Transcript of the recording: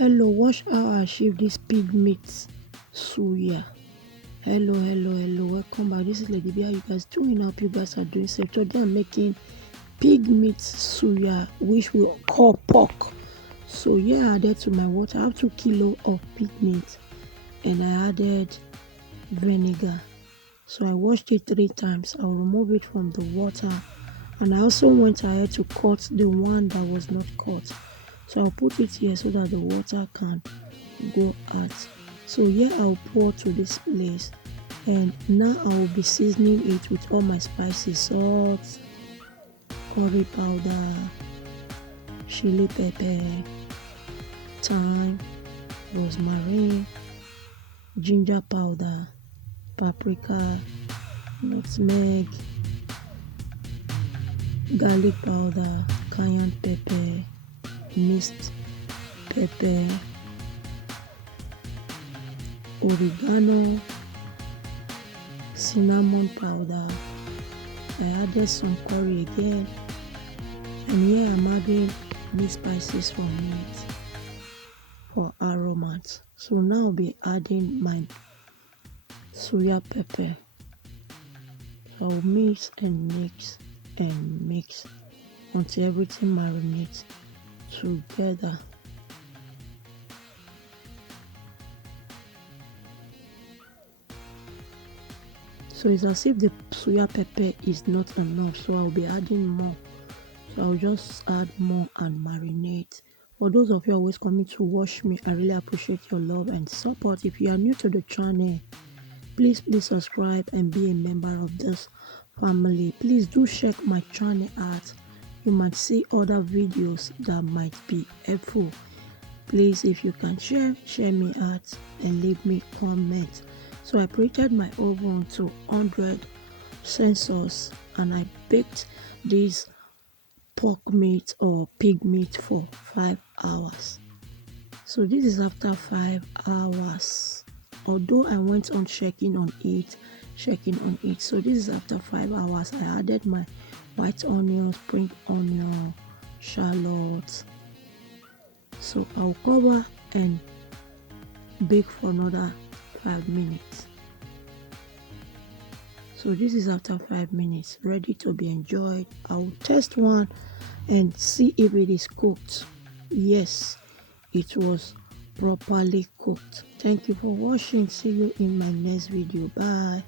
Hello, watch how I achieve this pig meat suya. Hello, welcome back. This is Lady B. How you guys doing? Hope you guys are doing safe. Today I'm making pig meat suya, which we call pork. So yeah, I added to my water. I have 2 kilos of pig meat, and I added vinegar. So I washed it 3 times. I'll remove it from the water, and I also went ahead to cut the one that was not cut. So I'll put it here so that the water can go out. So here I'll pour to this place, and now I will be seasoning it with all my spices: salt, curry powder, chilli pepper, thyme, rosemarine, ginger powder, paprika, nutmeg, garlic powder, cayenne pepper, minced pepper, origano, cinnamon powder. I added some curry again, and here I'm adding these spices from it for aromat. So now I'll be adding my suya pepper. I'll mix and mix and mix until everything marinates together. So it's as if the suya pepper is not enough, so I'll be adding more. So I'll just add more and marinate. For those of you always coming to watch me, I really appreciate your love and support. If you are new to the channel, please subscribe and be a member of this family. Please do check my channel out. You might see other videos that might be helpful. Please, if you can share me out and leave me comment. So I preheated my oven to 100 Celsius, and I baked this pork meat or pig meat for 5 hours. So this is after 5 hours. Although I went on checking on it. So this is after 5 hours. I added my white onion, spring onion, shallot. So I'll cover and bake for another 5 minutes. So this is after 5 minutes, ready to be enjoyed. I'll test one and see if it is cooked. Yes, it was properly cooked. Thank you for watching. See you in my next video. Bye.